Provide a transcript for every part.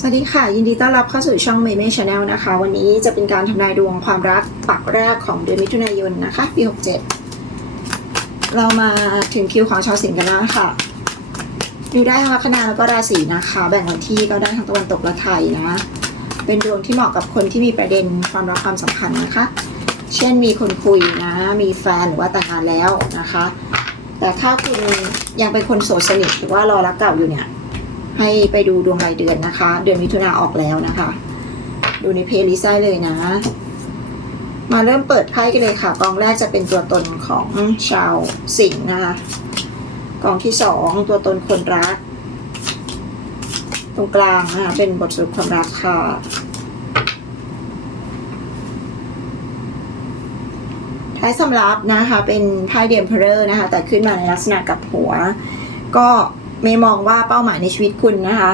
สวัสดีค่ะ ยินดีต้อนรับเข้าสู่ช่อง m ม m ช Channel นลนะคะ วันนี้จะเป็นการทำนายดวงความรักปักแรกของเดือนมิถุนายนนะคะ ปี 67 เรามาถึงคิวของชาวสิงห์กันแล้วค่ะดูได้ทั้งลัคนาแล้วก็ราศีนะคะ แบ่งวันที่ก็ได้ทั้งตะวันตกและไทยนะ เป็นดวงที่เหมาะกับคนที่มีประเด็นความรักความสัมพันธ์นะคะ เช่นมีคนคุยนะ มีแฟนหรือว่าแต่งงานแล้วนะคะ แต่ถ้าคุณยังเป็นคนโสดสนิทหรือว่ารอรักเก่าอยู่เนี่ย ให้ไปดูดวงรายเดือนนะคะ เดือนมิถุนาออกแล้วนะคะ ดูในเพลย์ลิสต์ได้เลยนะ มาเริ่มเปิดไพ่กันเลยค่ะ กองแรกจะเป็นตัวตนของชาวสิงห์นะคะ กองที่สองตัวตนคนรัก ตรงกลางนะคะเป็นบทสรุปความรักค่ะท้ายสำรับนะคะเป็นไพ่เดียมเพลอร์นะคะ แต่ขึ้นมาในลักษณะกับหัว ก็ เมย์มองว่าเป้าหมายในชีวิตคุณนะคะ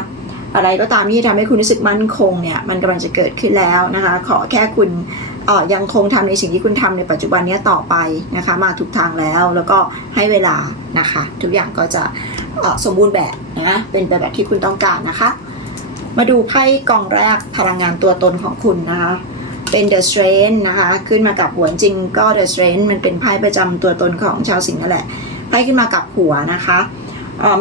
อะไรก็ตามที่ทำให้คุณรู้สึกมั่นคงเนี่ยมันกำลังจะเกิดขึ้นแล้วนะคะ ขอแค่คุณออยังคงทำในสิ่งที่คุณทำในปัจจุบันนี้ต่อไปนะคะ มาถูกทางแล้วแล้วก็ให้เวลานะคะ ทุกอย่างก็จะออสมบูรณ์แบบนะเป็นแบบที่คุณต้องการนะคะ มาดูไพ่กองแรกพลังงานตัวตนของคุณนะคะเป็น The Strength นะคะ ขึ้นมากับหัวจริงก็ The Strength มันเป็นไพ่ประจำตัวตนของชาวสิงห์นั่นแหละไพ่ขึ้นมากับหัวนะคะ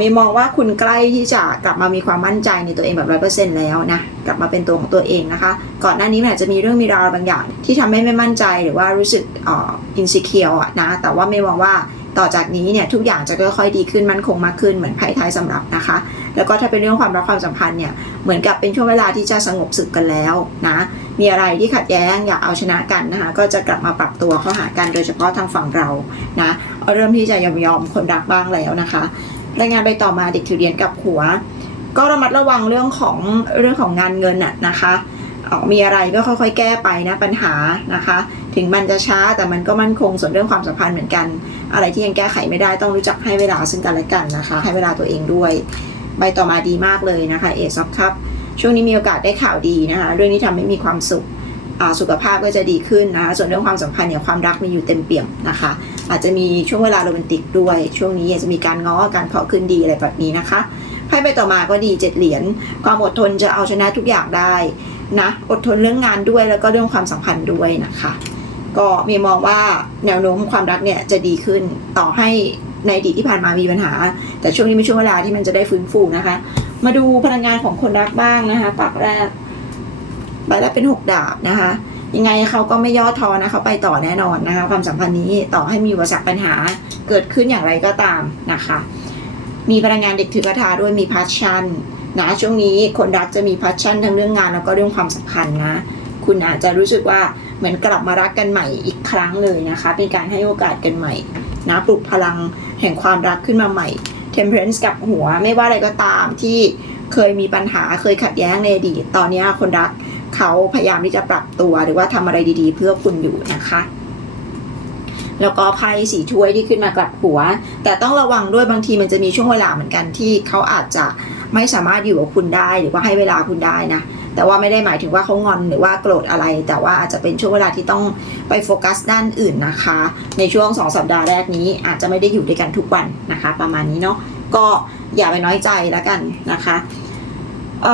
มีมองว่าคุณใกล้ที่จะกลับมามีความมั่นใจในตัวเองแบบร้อยเปอร์เซ็นต์แล้วนะกลับมาเป็นตัวของตัวเองนะคะ ก่อนหน้านี้มันอาจจะมีเรื่องมีราวบางอย่าง ที่ทำให้ไม่มั่นใจหรือว่ารู้สึกอ่อ insecure อะนะแต่ว่าไม่มองว่าต่อจากนี้เนี่ยทุกอย่างจะค่อยๆดีขึ้นมั่นคงมากขึ้นเหมือนไพ่ท้ายสำหรับนะคะ แล้วก็ถ้าเป็นเรื่องความรักความสัมพันธ์เนี่ยเหมือนกับเป็นช่วงเวลาที่จะสงบสึกกันแล้วนะมีอะไรที่ขัดแย้งอยากเอาชนะกันนะคะก็จะกลับมาปรับตัวเข้าหากันโดยเฉพาะทางฝั่งเรานะเริ่มที่จะยอมยอมคนรักบ้างแล้วนะคะ รายงานไปต่อมาเด็กถือเหรียญกับหัว ก็ระมัดระวังเรื่องของเรื่องของงานเงินน่ะนะคะออมีอะไรก็ค่อยๆ แก้ไปนะปัญหานะคะ ถึงมันจะช้าแต่มันก็มั่นคงส่วนเรื่องความสัมพันธ์เหมือนกัน อะไรที่ยังแก้ไขไม่ได้ต้องรู้จักให้เวลาซึ่งกันและกันนะคะ ให้เวลาตัวเองด้วย ใบต่อมาดีมากเลยนะคะเอซับครับช่วงนี้มีโอกาสได้ข่าวดีนะคะ เรื่องนี้ทำให้มีความสุขสุขภาพก็จะดีขึ้นนะคะส่วนเรื่องความสัมพันธ์เนี่ยความรักมีอยู่เต็มเปี่ยมนะคะ อาจจะมีช่วงเวลาโรแมนติกด้วย ช่วงนี้อาจจะมีการง้อการขอคืนดีอะไรแบบนี้นะคะไพ่ใบต่อมาก็ดีเจ็ดเหรียญความอดทนจะเอาชนะทุกอย่างได้นะอดทนเรื่องงานด้วยแล้วก็เรื่องความสัมพันธ์ด้วยนะคะ ก็มีมองว่าแนวโน้มความรักเนี่ยจะดีขึ้นต่อให้ในอดีตที่ผ่านมามีปัญหา แต่ช่วงนี้เป็นช่วงเวลาที่มันจะได้ฟื้นฟูนะคะ มาดูพลังงานของคนรักบ้างนะคะปากแรกใบแรกเป็นหกดาบนะคะ ยังไงเขาก็ไม่ย่อท้อนะเขาไปต่อแน่นอนนะคะ ความสัมพันธ์นี้ต่อให้มีอุปสรรคปัญหาเกิดขึ้นอย่างไรก็ตามนะคะ มีพลังงานเด็กถือกระทาด้วยมีพัชชันนะช่วงนี้คนรักจะมีพัชชันทั้งเรื่องงานแล้วก็เรื่องความสัมพันธ์นะคุณอาจจะรู้สึกว่าเหมือนกลับมารักกันใหม่อีกครั้งเลยนะคะ เป็นการให้โอกาสกันใหม่นะปลุกพลังแห่งความรักขึ้นมาใหม่ Temperance กับหัวไม่ว่าอะไรก็ตามที่ เคยมีปัญหาเคยขัดแย้งในอดีตตอนนี้คนรักเขาพยายามที่จะปรับตัวหรือว่าทำอะไรดีๆ เพื่อคุณอยู่นะคะแล้วก็ไพ่สีถ้วยที่ขึ้นมากลับหัว แต่ต้องระวังด้วยบางทีมันจะมีช่วงเวลาเหมือนกันที่เขาอาจจะไม่สามารถอยู่กับคุณได้หรือว่าให้เวลาคุณได้นะ แต่ว่าไม่ได้หมายถึงว่าเขางอนหรือว่าโกรธอะไร แต่ว่าอาจจะเป็นช่วงเวลาที่ต้องไปโฟกัสด้านอื่นนะคะ ในช่วงสองสัปดาห์แรกนี้อาจจะไม่ได้อยู่ด้วยกันทุกวันนะคะ ประมาณนี้เนาะก็อย่าไปน้อยใจแล้วกันนะคะ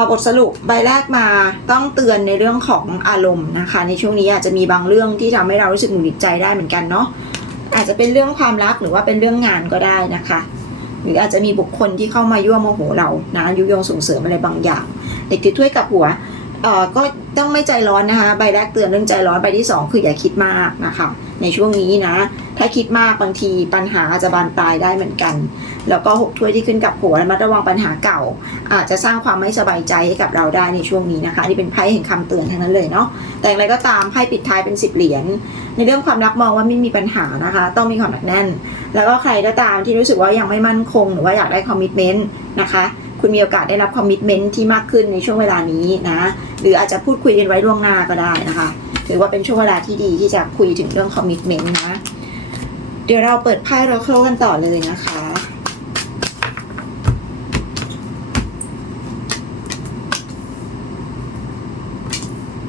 บทสรุปใบแรกมาต้องเตือนในเรื่องของอารมณ์นะคะ ในช่วงนี้อาจจะมีบางเรื่องที่ทำให้เรารู้สึกหงุดหงิดใจได้เหมือนกันเนาะอาจจะเป็นเรื่องความรักหรือว่าเป็นเรื่องงานก็ได้นะคะ หรืออาจจะมีบุคคลที่เข้ามายั่วโมโหเรานะยุยงส่งเสริมอะไรบางอย่าง เด็กติดถ้วยกับหัว เอ่อก็ต้องไม่ใจร้อนนะคะ ใบแรกเตือนเรื่องใจร้อนใบที่ 2 คืออย่าคิดมากนะคะ ในช่วงนี้นะ ถ้าคิดมากบางทีปัญหาอาจจะบานปลายได้เหมือนกัน แล้วก็หกถ้วยที่ขึ้นกับหัวระมัดระวังปัญหาเก่า อาจจะสร้างความไม่สบายใจให้กับเราได้ในช่วงนี้นะคะนี่เป็นไพ่แห่งคำเตือนทั้งนั้นเลยเนาะแต่อย่างไรก็ตามไพ่ปิดท้ายเป็นสิบเหรียญในเรื่องความรักมองว่าไม่มีปัญหานะคะ ต้องมีความหนักแน่น แล้วก็ใครก็ตามที่รู้สึกว่ายังไม่มั่นคง หรือว่าอยากได้คอมมิชเมนต์นะคะ คุณมีโอกาสได้รับคอมมิชเมนต์ที่มากขึ้นในช่วงเวลานี้นะ หรืออาจจะพูดคุยกันไว้ล่วงหน้าก็ได้นะคะถือว่าเป็นช่วงเวลาที่ดีที่จะคุยถึงเรื่องคอมมิชเมนต์นะ เดี๋ยวเราเปิดไพ่เราเข้ากันต่อเลยนะคะ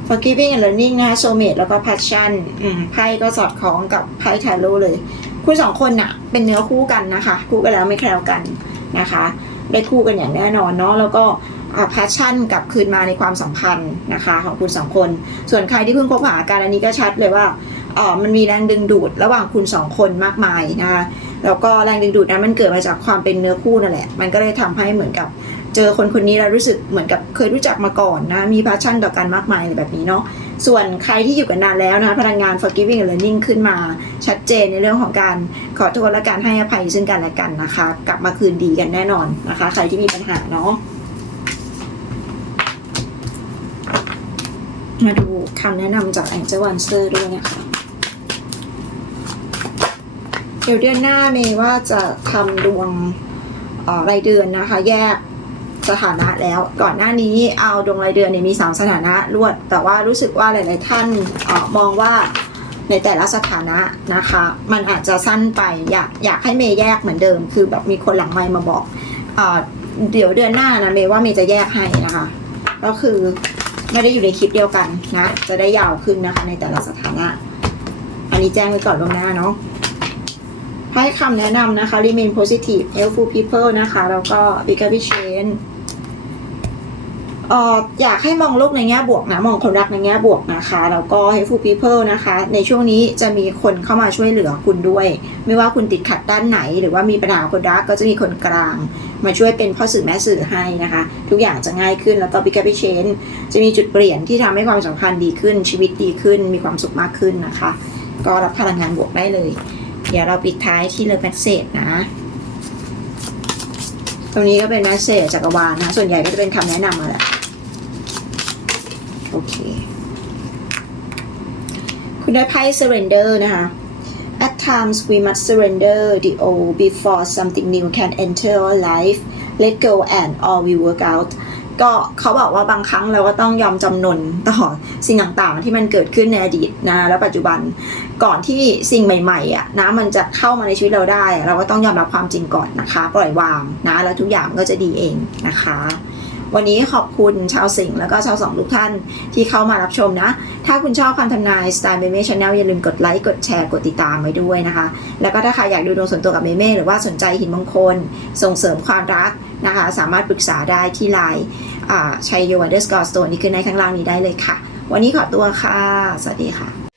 forgiving and learning นะคะ soulmate แล้วก็ passion ไพ่ก็สอดคล้องกับไพ่ทาโร่เลย คุณสองคนน่ะ เป็นเนื้อคู่กันนะคะ คู่กันแล้วไม่แคล้วกันนะคะ ได้คู่กันอย่างแน่นอนเนาะแล้วก็แพชชั่นกลับคืนมาในความสัมพันธ์นะคะของคุณสองคน ส่วนใครที่เพิ่งคบหากันอันนี้ก็ชัดเลยว่าเออมันมีแรงดึงดูดระหว่างคุณสองคนมากมายนะคะแล้วก็แรงดึงดูดนั้นมันเกิดมาจากความเป็นเนื้อคู่นั่นแหละ มันก็เลยทำให้เหมือนกับเจอคนคนนี้แล้วรู้สึกเหมือนกับเคยรู้จักมาก่อนนะมีพาชั่นต่อกันมากมายอะไรแบบนี้เนาะ ส่วนใครที่อยู่กันนานแล้วนะคะพลังงาน forgiving and learning ขึ้นมาชัดเจนในเรื่องของการขอโทษและการให้อภัยซึ่งกันและกันนะคะ กลับมาคืนดีกันแน่นอนนะคะ ใครที่มีปัญหาเนาะมาดูคำแนะนำจาก Angel a n s w e r ด้วยนะคะเดี๋ยวเดือนหน้าเมย์ว่าจะทำดวงอ่อรายเดือนนะคะ แยก สถานะแล้วก่อนหน้านี้เอาดวงรายเดือนเนี่ยมีสามสถานะรวด แต่ว่ารู้สึกว่าหลาย ๆ ท่านออมองว่าในแต่ละสถานะนะคะ มันอาจจะสั้นไปอยากอยากให้เมย์แยกเหมือนเดิม คือแบบมีคนหลังไมค์มาบอกเออเดี๋ยวเดือนหน้านะเมย์ว่าเมย์จะแยกให้นะคะ ก็คือไม่ได้อยู่ในคลิปเดียวกันนะ จะได้ยาวขึ้นนะคะในแต่ละสถานะ อันนี้แจ้งไว้ก่อนล่วงหน้าเนาะให้คำแนะนำนะคะ remain positive helpful people นะคะ แล้วก็ bigger change เอ่ออยากให้มองโลกในแง่บวกนะ มองคนรักในแง่บวกนะคะ แล้วก็ helpful people นะคะ ในช่วงนี้จะมีคนเข้ามาช่วยเหลือคุณด้วย ไม่ว่าคุณติดขัดด้านไหน หรือว่ามีปัญหาคนรักก็จะมีคนกลาง มาช่วยเป็นพ่อสื่อแม่สื่อให้นะคะ ทุกอย่างจะง่ายขึ้นแล้วก็ bigger change จะมีจุดเปลี่ยนที่ทำให้ความสัมพันธ์ดีขึ้นชีวิตดีขึ้น มีความสุขมากขึ้นนะคะ ก็รับพลังงานบวกได้เลย เดี๋ยวเราปิดท้ายที่เลิฟแมสเซจนะตรงนี้ก็เป็นแมสเซจจักรวาลนะ ส่วนใหญ่ก็จะเป็นคำแนะนำมาแหละ โอเค คุณได้ไพ่ surrender นะคะ At times we must surrender the old before something new can enter our life let go and all will work out ก็เขาบอกว่าบางครั้งเราก็ต้องยอมจำนนต่อสิ่งต่างๆ ที่มันเกิดขึ้นในอดีตนะและปัจจุบันก่อนที่สิ่งใหม่ๆอะนะมันจะเข้ามาในชีวิตเราได้ เราก็ต้องยอมรับความจริงก่อนนะคะ ปล่อยวางนะแล้วทุกอย่างก็จะดีเองนะคะ วันนี้ขอบคุณชาวสิงห์แล้วก็ชาวสองทุกท่านที่เข้ามารับชมนะ ถ้าคุณชอบคำทำนายสไตล์เมเม่ชาแนลอย่าลืมกดไลค์กดแชร์กดติดตามไว้ด้วยนะคะ แล้วก็ถ้าใครอยากดูดวงส่วนตัวกับเมเม่หรือว่าสนใจหินมงคล ส่งเสริมความรักนะคะ สามารถปรึกษาได้ที่ไลน์ชัยโยวันเดอร์สกอร์สโตนที่ขึ้นในข้างล่างนี้ได้เลยค่ะ วันนี้ขอตัวค่ะ สวัสดีค่ะ